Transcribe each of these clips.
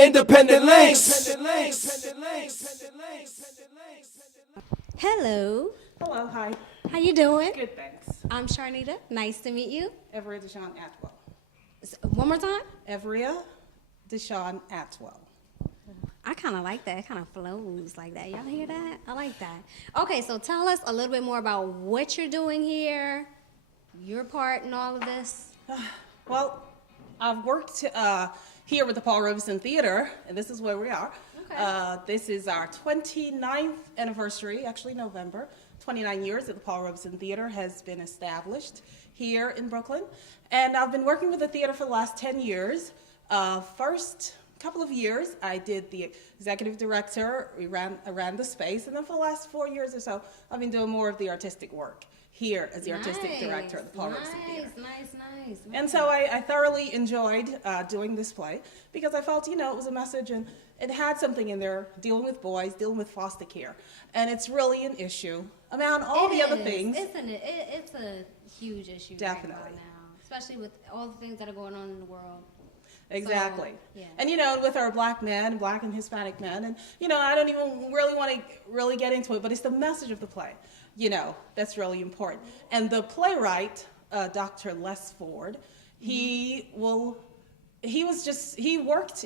Independent links. Hello. Hello, hi. How you doing? Good, thanks. I'm Sharnita. Nice to meet you. Everia Deshawn Atwell. One more time. Everia Deshawn Atwell. I kind of like that. It kind of flows like that. Y'all hear that? I like that. Okay, so tell us a little bit more about what you're doing here, your part in all of this. Well, I've worked here with the Paul Robeson Theater, and this is where we are. Okay. This is our 29th anniversary, actually November. 29 years that the Paul Robeson Theater has been established here in Brooklyn. And I've been working with the theater for the last 10 years. First couple of years, I did the executive director. We ran the space. And then for the last 4 years or so, I've been doing more of the artistic work here as the artistic director of the Paul Robeson Theater. Nice. And so I thoroughly enjoyed doing this play because I felt, it was a message and it had something in there dealing with boys, dealing with foster care. And it's really an issue among all the other things. Isn't it? It's a huge issue Definitely. right now, especially with all the things that are going on in the world. Exactly. So, yeah. And with our black men, black and Hispanic men, and I don't even really want to really get into it, but it's the message of the play, that's really important. And the playwright, Dr. Les Ford, he worked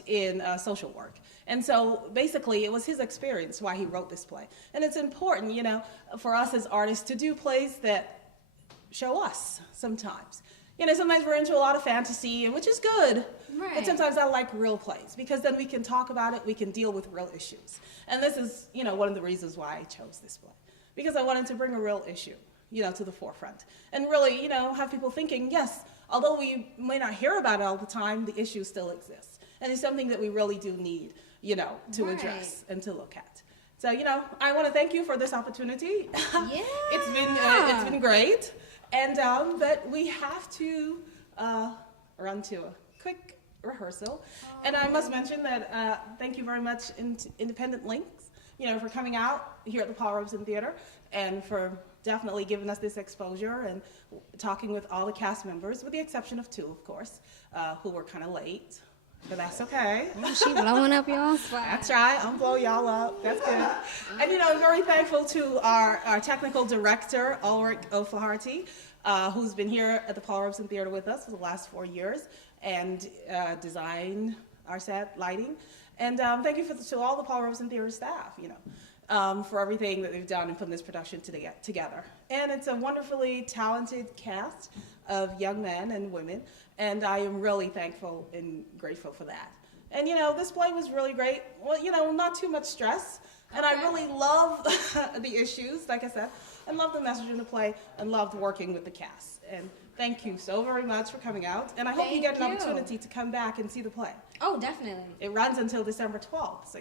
in social work. And so basically it was his experience why he wrote this play. And it's important, for us as artists to do plays that show us sometimes. Sometimes we're into a lot of fantasy, which is good. Right. But sometimes I like real plays because then we can talk about it, we can deal with real issues. And this is, one of the reasons why I chose this play. Because I wanted to bring a real issue, to the forefront. And really, have people thinking, yes, although we may not hear about it all the time, the issue still exists. And it's something that we really do need, to address and to look at. So, I want to thank you for this opportunity. Yeah. It's been great. And but we have to run to a quick rehearsal. And I must mention that thank you very much, Independent Links, for coming out here at the Paul Robeson Theater and for definitely giving us this exposure and talking with all the cast members, with the exception of two, of course, who were kind of late. But that's okay. Oh, she blowing up y'all spot. That's right. I'm blowing y'all up. That's good. And I'm very thankful to our technical director, Ulrich O'Flaherty, who's been here at the Paul Robeson Theater with us for the last 4 years and designed our set, lighting. And thank you to all the Paul Robeson Theater staff, for everything that they've done in putting this production together. And it's a wonderfully talented cast of young men and women, and I am really thankful and grateful for that. And this play was really great. Well, not too much stress, and I really love the issues, like I said, and love the message in the play, and loved working with the cast. And thank you so very much for coming out, and I hope you get an opportunity to come back and see the play. Oh, definitely. It runs until December 12th, so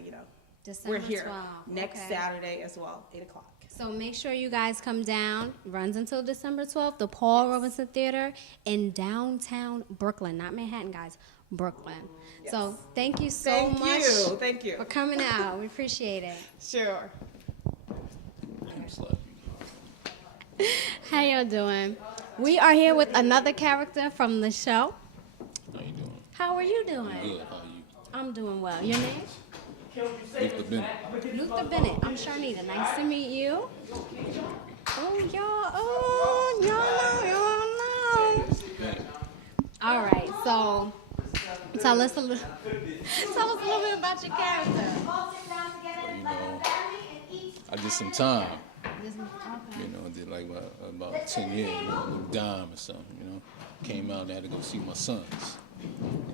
December we're here 12th. next Okay. Saturday as well, 8 o'clock. So make sure you guys come down. Runs until December 12th. The Paul Robeson Theater in downtown Brooklyn. Not Manhattan, guys. Brooklyn. Yes. So thank you so much Thank you. for coming out. We appreciate it. Sure. How y'all doing? We are here with another character from the show. How you doing? How are you doing? Good. How you? I'm doing well. Your name? Luther Bennett. Luther Bennett. I'm Sharnita. Nice to meet you. Oh, y'all know. All right, so tell us a little bit about your character. I did some time. Okay. I did like about 10 years, with Dime or something. Came out and had to go see my sons.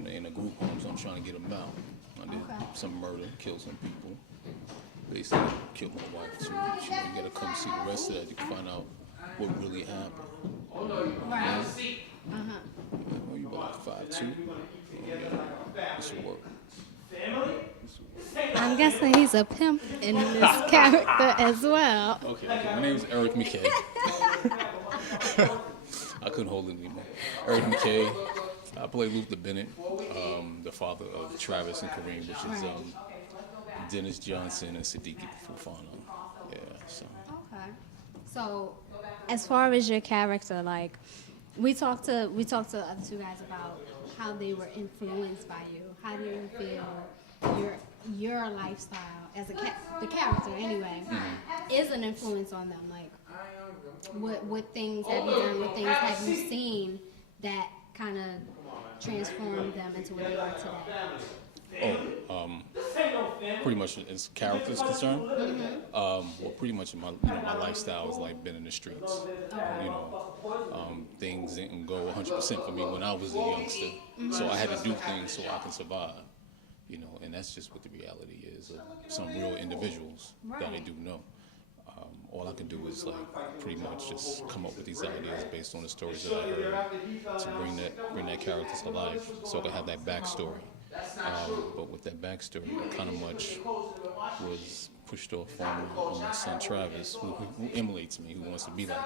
In a group home, so I'm trying to get them out. I did some murder, killed some people. Basically, killed my wife too. You gotta come see the rest of that. You can find out what really happened. Right. Well, you about 5'2". It should work. I'm guessing he's a pimp in this character as well. Okay. My name is Eric McKay. I couldn't hold it anymore. Eric McKay. I play Luther Bennett, the father of Travis and Kareem, which is Dennis Johnson and Siddiqui Fufana. Yeah, so. Okay. So, as far as your character, like, we talked to the other two guys about how they were influenced by you. How do you feel your lifestyle as the character anyway, is an influence on them? Like, what things have you done? What things have you seen that kind of transformed them into what they are today? Pretty much as characters concerned. Well, pretty much my lifestyle has like been in the streets. Things didn't go 100% for me when I was a youngster, so I had to do things so I can survive. And that's just what the reality is of some real individuals that I do know. All I can do is like pretty much just come up with these ideas based on the stories that I heard to bring that character to life, so I can have that backstory. But with that backstory, it kind of much was pushed off on my son Travis, who emulates me, who wants to be like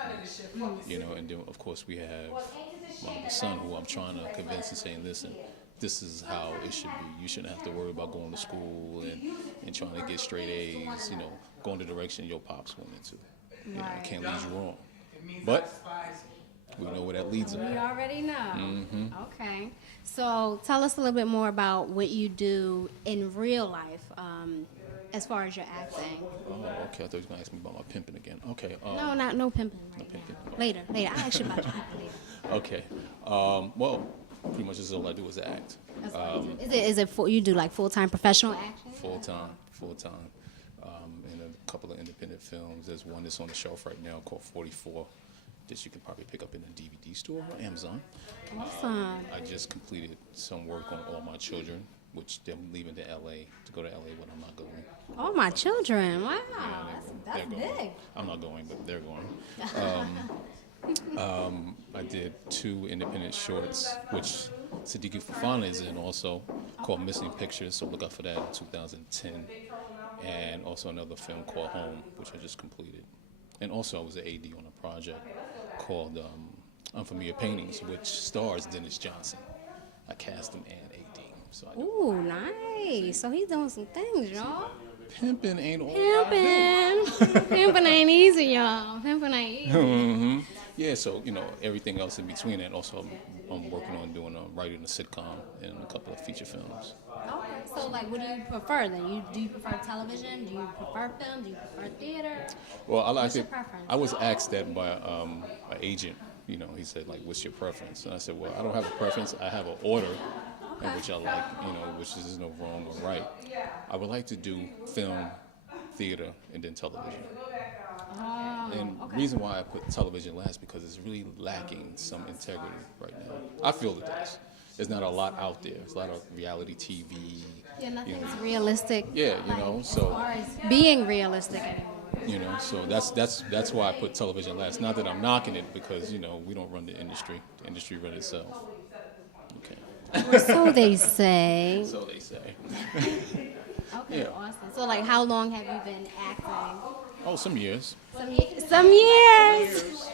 me. And then of course we have my son, who I'm trying to convince and saying, listen, this is how it should be. You shouldn't have to worry about going to school and trying to get straight A's, going the direction your pops went into. I can't lead you wrong. But we know where that leads us. We already know. Okay. So tell us a little bit more about what you do in real life, as far as your acting. Oh, okay. I thought you were going to ask me about my pimping again. Okay. No pimping right pimping. now. Later. I'll ask you about your pimping later. Okay. Well, pretty much all I do is act. That's what you do. Is it you do like full-time professional action? Full time. In a couple of independent films. There's one that's on the shelf right now called 44 that you can probably pick up in a DVD store or Amazon. Awesome. I just completed some work on All My Children, which they're leaving to LA, to go to LA when I'm not going. All My Children. Wow. That's They're going. big. I'm not going, but they're going. I did 2 independent shorts, which Siddiqui Fofana is in also, called Missing Pictures, so look out for that in 2010. And also another film called Home, which I just completed. And also I was an AD on a project called Unfamiliar Paintings, which stars Dennis Johnson. I cast him and AD. So Ooh, nice. So he's doing some things, y'all. Pimping ain't all Pimping ain't easy, y'all. Pimping ain't easy. Yeah, so, everything else in between that. Also, I'm working on doing writing a sitcom and a couple of feature films. Okay. So, like, what do you prefer then? Do you prefer television? Do you prefer film? Do you prefer theater? Well, What's your preference? I was asked that by an agent. He said, like, what's your preference? And I said, well, I don't have a preference. I have an order in which I like, which is no wrong or right. I would like to do film, theater, and then television. And the reason why I put television last because it's really lacking some integrity right now. I feel it does. There's not a lot out there. There's a lot of reality TV. Yeah, nothing's realistic. Yeah, As so far as being realistic anymore. So that's why I put television last. Not that I'm knocking it because we don't run the industry. The industry runs itself. Okay. So they say. So they say. Okay, Yeah. awesome. So, like, how long have you been acting? Oh, some years. Some years.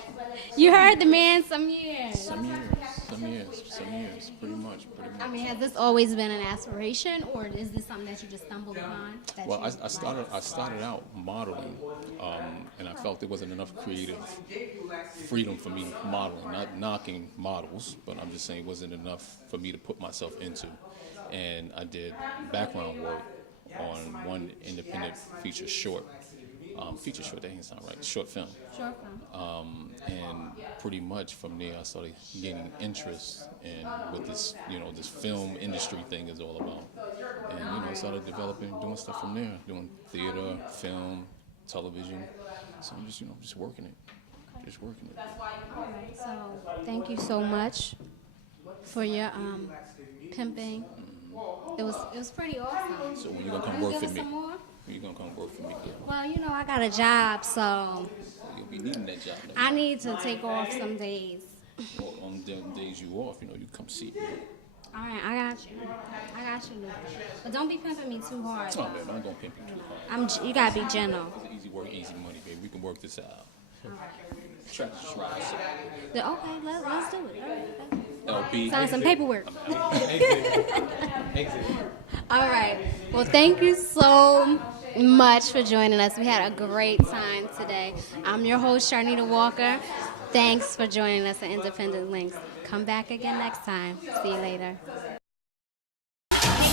You heard the man. Some years. Some years. Pretty much. I mean, has this always been an aspiration, or is this something that you just stumbled upon? Well, I started out modeling, and I felt there wasn't enough creative freedom for me modeling. Not knocking models, but I'm just saying it wasn't enough for me to put myself into. And I did background work on one independent feature short. That ain't sound right. Short film. Short film. And pretty much from there, I started gaining interest in what this, this film industry thing is all about. And, I started developing, doing stuff from there, doing theater, film, television. So I'm just working it. Just working it. All right. So thank you so much for your pimping. It was pretty awesome. So when you gonna come work for Give us me? some more? When you gonna come work for me? Well, I got a job, so You'll be needing that job. I need to take off some days. Well, on the days you off, you come see me. All right, I got you, Luke. But don't be pimping me too hard. Oh man, I'm not gonna pimp you too hard. You gotta be gentle. It's easy work, easy money, baby. We can work this out. All right. Try to try. Okay, let's do it. All right. LB. Sign some paperwork. Exit. All right. Well, thank you so much for joining us. We had a great time today. I'm your host, Sharnita Walker. Thanks for joining us at Independent Links. Come back again next time. See you later.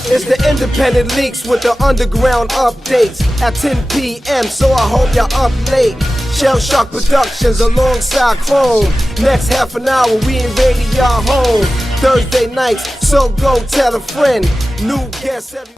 It's the independent leaks with the underground updates at 10 p.m. So I hope y'all up late. Shell Shock Productions alongside Chrome. Next half an hour we invading y'all home. Thursday nights, so go tell a friend. New guests every